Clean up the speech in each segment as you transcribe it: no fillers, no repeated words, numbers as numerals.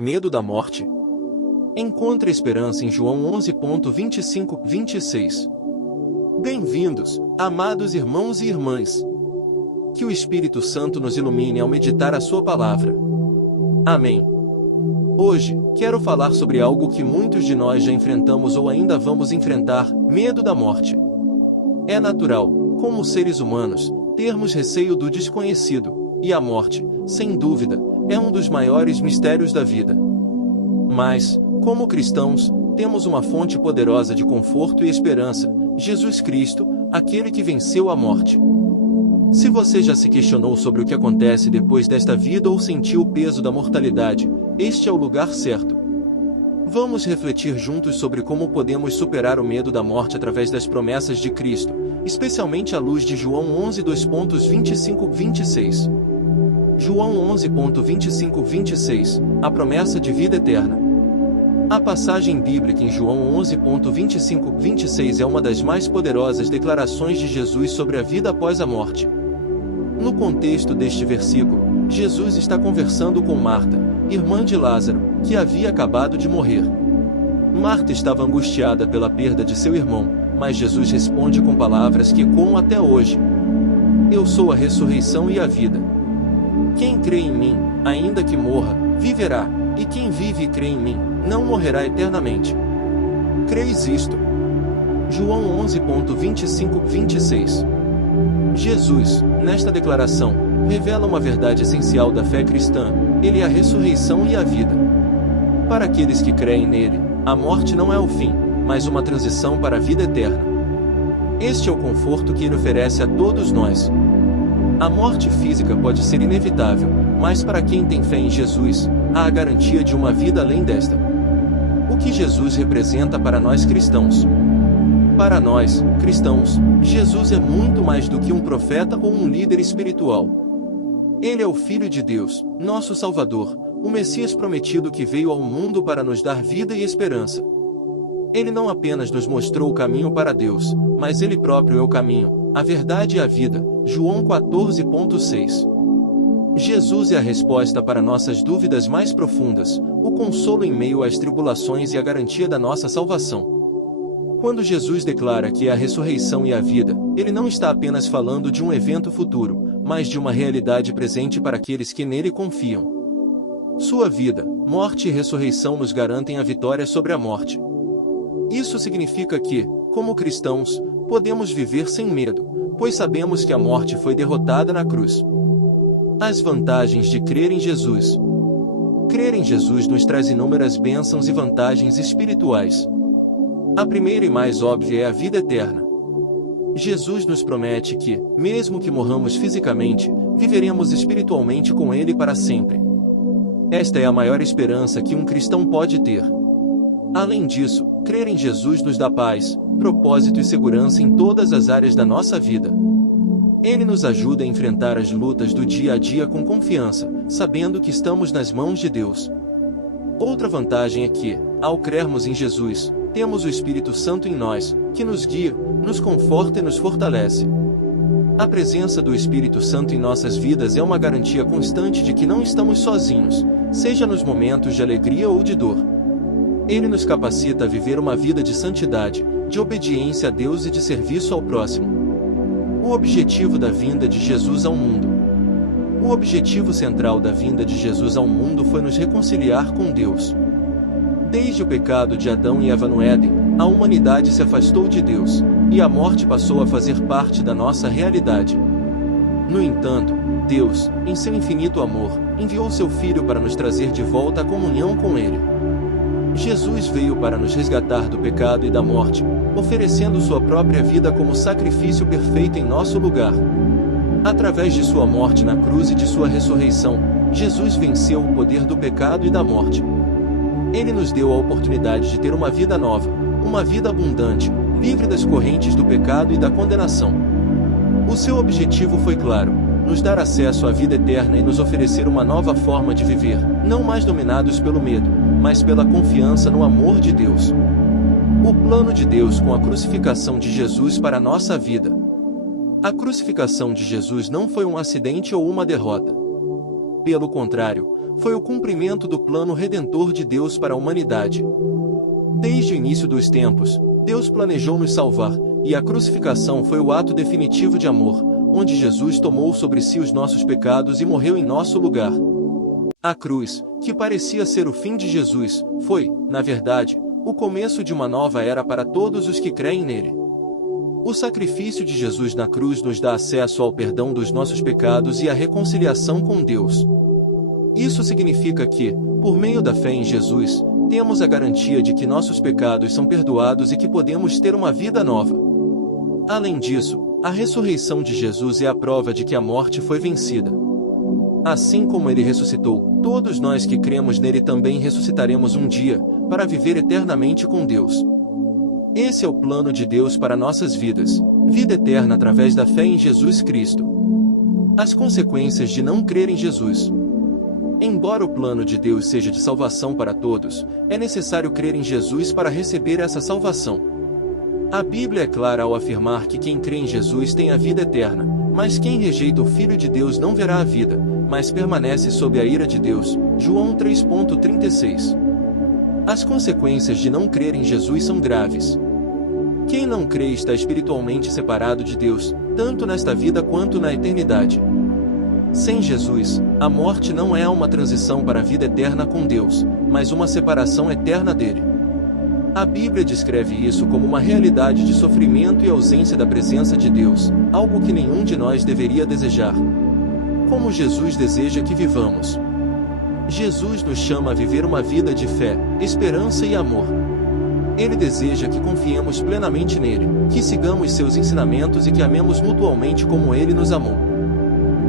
Medo da morte? Encontre esperança em João 11.25-26. Bem-vindos, amados irmãos e irmãs. Que o Espírito Santo nos ilumine ao meditar a sua palavra. Amém. Hoje, quero falar sobre algo que muitos de nós já enfrentamos ou ainda vamos enfrentar: medo da morte. É natural, como seres humanos, termos receio do desconhecido, e a morte, sem dúvida, é um dos maiores mistérios da vida. Mas, como cristãos, temos uma fonte poderosa de conforto e esperança: Jesus Cristo, aquele que venceu a morte. Se você já se questionou sobre o que acontece depois desta vida ou sentiu o peso da mortalidade, este é o lugar certo. Vamos refletir juntos sobre como podemos superar o medo da morte através das promessas de Cristo, especialmente à luz de João 11.25-26. João 11.25-26, a promessa de vida eterna. A passagem bíblica em João 11.25-26 é uma das mais poderosas declarações de Jesus sobre a vida após a morte. No contexto deste versículo, Jesus está conversando com Marta, irmã de Lázaro, que havia acabado de morrer. Marta estava angustiada pela perda de seu irmão, mas Jesus responde com palavras que ecoam até hoje: Eu sou a ressurreição e a vida. Quem crê em mim, ainda que morra, viverá, e quem vive e crê em mim, não morrerá eternamente. Creis isto? João 11.25-26. Jesus, nesta declaração, revela uma verdade essencial da fé cristã: Ele é a ressurreição e a vida. Para aqueles que creem nele, a morte não é o fim, mas uma transição para a vida eterna. Este é o conforto que ele oferece a todos nós. A morte física pode ser inevitável, mas para quem tem fé em Jesus, há a garantia de uma vida além desta. O que Jesus representa para nós cristãos? Para nós, cristãos, Jesus é muito mais do que um profeta ou um líder espiritual. Ele é o Filho de Deus, nosso Salvador, o Messias prometido que veio ao mundo para nos dar vida e esperança. Ele não apenas nos mostrou o caminho para Deus, mas ele próprio é o caminho, a verdade e a vida. João 14.6. Jesus é a resposta para nossas dúvidas mais profundas, o consolo em meio às tribulações e a garantia da nossa salvação. Quando Jesus declara que é a ressurreição e a vida, ele não está apenas falando de um evento futuro, mas de uma realidade presente para aqueles que nele confiam. Sua vida, morte e ressurreição nos garantem a vitória sobre a morte. Isso significa que, como cristãos, podemos viver sem medo, pois sabemos que a morte foi derrotada na cruz. As vantagens de crer em Jesus. Crer em Jesus nos traz inúmeras bênçãos e vantagens espirituais. A primeira e mais óbvia é a vida eterna. Jesus nos promete que, mesmo que morramos fisicamente, viveremos espiritualmente com Ele para sempre. Esta é a maior esperança que um cristão pode ter. Além disso, crer em Jesus nos dá paz, propósito e segurança em todas as áreas da nossa vida. Ele nos ajuda a enfrentar as lutas do dia a dia com confiança, sabendo que estamos nas mãos de Deus. Outra vantagem é que, ao crermos em Jesus, temos o Espírito Santo em nós, que nos guia, nos conforta e nos fortalece. A presença do Espírito Santo em nossas vidas é uma garantia constante de que não estamos sozinhos, seja nos momentos de alegria ou de dor. Ele nos capacita a viver uma vida de santidade, de obediência a Deus e de serviço ao próximo. O objetivo da vinda de Jesus ao mundo. O objetivo central da vinda de Jesus ao mundo foi nos reconciliar com Deus. Desde o pecado de Adão e Eva no Éden, a humanidade se afastou de Deus, e a morte passou a fazer parte da nossa realidade. No entanto, Deus, em seu infinito amor, enviou seu Filho para nos trazer de volta à comunhão com Ele. Jesus veio para nos resgatar do pecado e da morte, oferecendo sua própria vida como sacrifício perfeito em nosso lugar. Através de sua morte na cruz e de sua ressurreição, Jesus venceu o poder do pecado e da morte. Ele nos deu a oportunidade de ter uma vida nova, uma vida abundante, livre das correntes do pecado e da condenação. O seu objetivo foi claro: nos dar acesso à vida eterna e nos oferecer uma nova forma de viver, não mais dominados pelo medo, mas pela confiança no amor de Deus. O plano de Deus com a crucificação de Jesus para a nossa vida. A crucificação de Jesus não foi um acidente ou uma derrota. Pelo contrário, foi o cumprimento do plano redentor de Deus para a humanidade. Desde o início dos tempos, Deus planejou nos salvar, e a crucificação foi o ato definitivo de amor, onde Jesus tomou sobre si os nossos pecados e morreu em nosso lugar. A cruz, que parecia ser o fim de Jesus, foi, na verdade, o começo de uma nova era para todos os que creem nele. O sacrifício de Jesus na cruz nos dá acesso ao perdão dos nossos pecados e à reconciliação com Deus. Isso significa que, por meio da fé em Jesus, temos a garantia de que nossos pecados são perdoados e que podemos ter uma vida nova. Além disso, a ressurreição de Jesus é a prova de que a morte foi vencida. Assim como ele ressuscitou, todos nós que cremos nele também ressuscitaremos um dia, para viver eternamente com Deus. Esse é o plano de Deus para nossas vidas, vida eterna através da fé em Jesus Cristo. As consequências de não crer em Jesus. Embora o plano de Deus seja de salvação para todos, é necessário crer em Jesus para receber essa salvação. A Bíblia é clara ao afirmar que quem crê em Jesus tem a vida eterna, mas quem rejeita o Filho de Deus não verá a vida, mas permanece sob a ira de Deus. João 3,36. As consequências de não crer em Jesus são graves. Quem não crê está espiritualmente separado de Deus, tanto nesta vida quanto na eternidade. Sem Jesus, a morte não é uma transição para a vida eterna com Deus, mas uma separação eterna dele. A Bíblia descreve isso como uma realidade de sofrimento e ausência da presença de Deus, algo que nenhum de nós deveria desejar. Como Jesus deseja que vivamos. Jesus nos chama a viver uma vida de fé, esperança e amor. Ele deseja que confiemos plenamente nele, que sigamos seus ensinamentos e que amemos mutualmente como ele nos amou.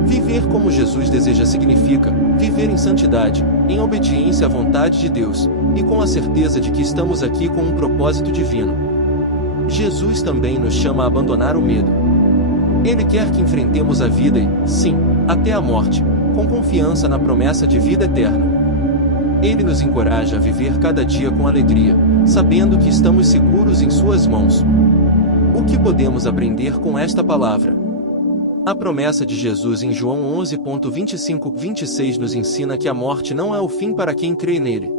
Viver como Jesus deseja significa viver em santidade, em obediência à vontade de Deus, e com a certeza de que estamos aqui com um propósito divino. Jesus também nos chama a abandonar o medo. Ele quer que enfrentemos a vida e, sim, até a morte, com confiança na promessa de vida eterna. Ele nos encoraja a viver cada dia com alegria, sabendo que estamos seguros em suas mãos. O que podemos aprender com esta palavra? A promessa de Jesus em João 11,25-26 nos ensina que a morte não é o fim para quem crê nele.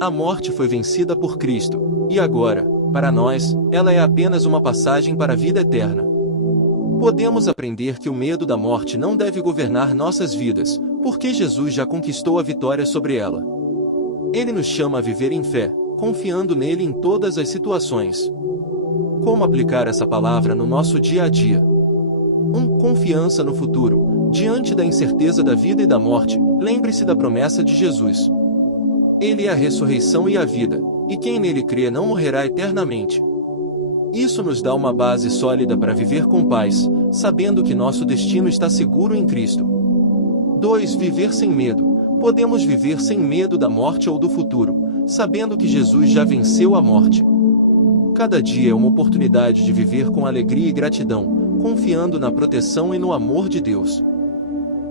A morte foi vencida por Cristo, e agora, para nós, ela é apenas uma passagem para a vida eterna. Podemos aprender que o medo da morte não deve governar nossas vidas, porque Jesus já conquistou a vitória sobre ela. Ele nos chama a viver em fé, confiando nele em todas as situações. Como aplicar essa palavra no nosso dia a dia? 1. Confiança no futuro. Diante da incerteza da vida e da morte, lembre-se da promessa de Jesus. Ele é a ressurreição e a vida, e quem nele crê não morrerá eternamente. Isso nos dá uma base sólida para viver com paz, sabendo que nosso destino está seguro em Cristo. 2. Viver sem medo. Podemos viver sem medo da morte ou do futuro, sabendo que Jesus já venceu a morte. Cada dia é uma oportunidade de viver com alegria e gratidão, confiando na proteção e no amor de Deus.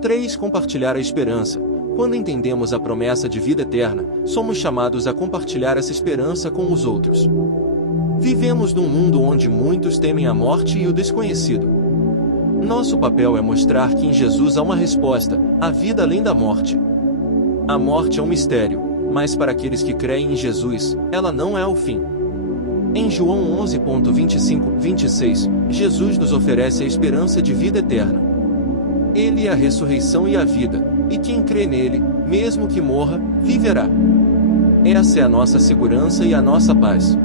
3. Compartilhar a esperança. Quando entendemos a promessa de vida eterna, somos chamados a compartilhar essa esperança com os outros. Vivemos num mundo onde muitos temem a morte e o desconhecido. Nosso papel é mostrar que em Jesus há uma resposta, a vida além da morte. A morte é um mistério, mas para aqueles que creem em Jesus, ela não é o fim. Em João 11,25-26, Jesus nos oferece a esperança de vida eterna. Ele é a ressurreição e a vida, e quem crê nele, mesmo que morra, viverá. Essa é a nossa segurança e a nossa paz.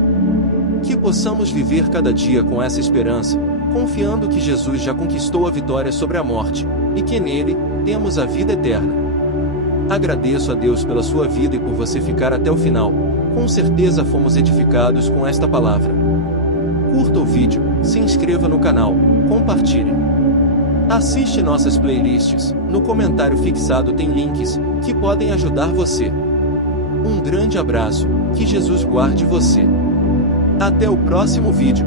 Que possamos viver cada dia com essa esperança, confiando que Jesus já conquistou a vitória sobre a morte, e que nele, temos a vida eterna. Agradeço a Deus pela sua vida e por você ficar até o final. Com certeza fomos edificados com esta palavra. Curta o vídeo, se inscreva no canal, compartilhe. Assiste nossas playlists, no comentário fixado tem links, que podem ajudar você. Um grande abraço, que Jesus guarde você. Até o próximo vídeo.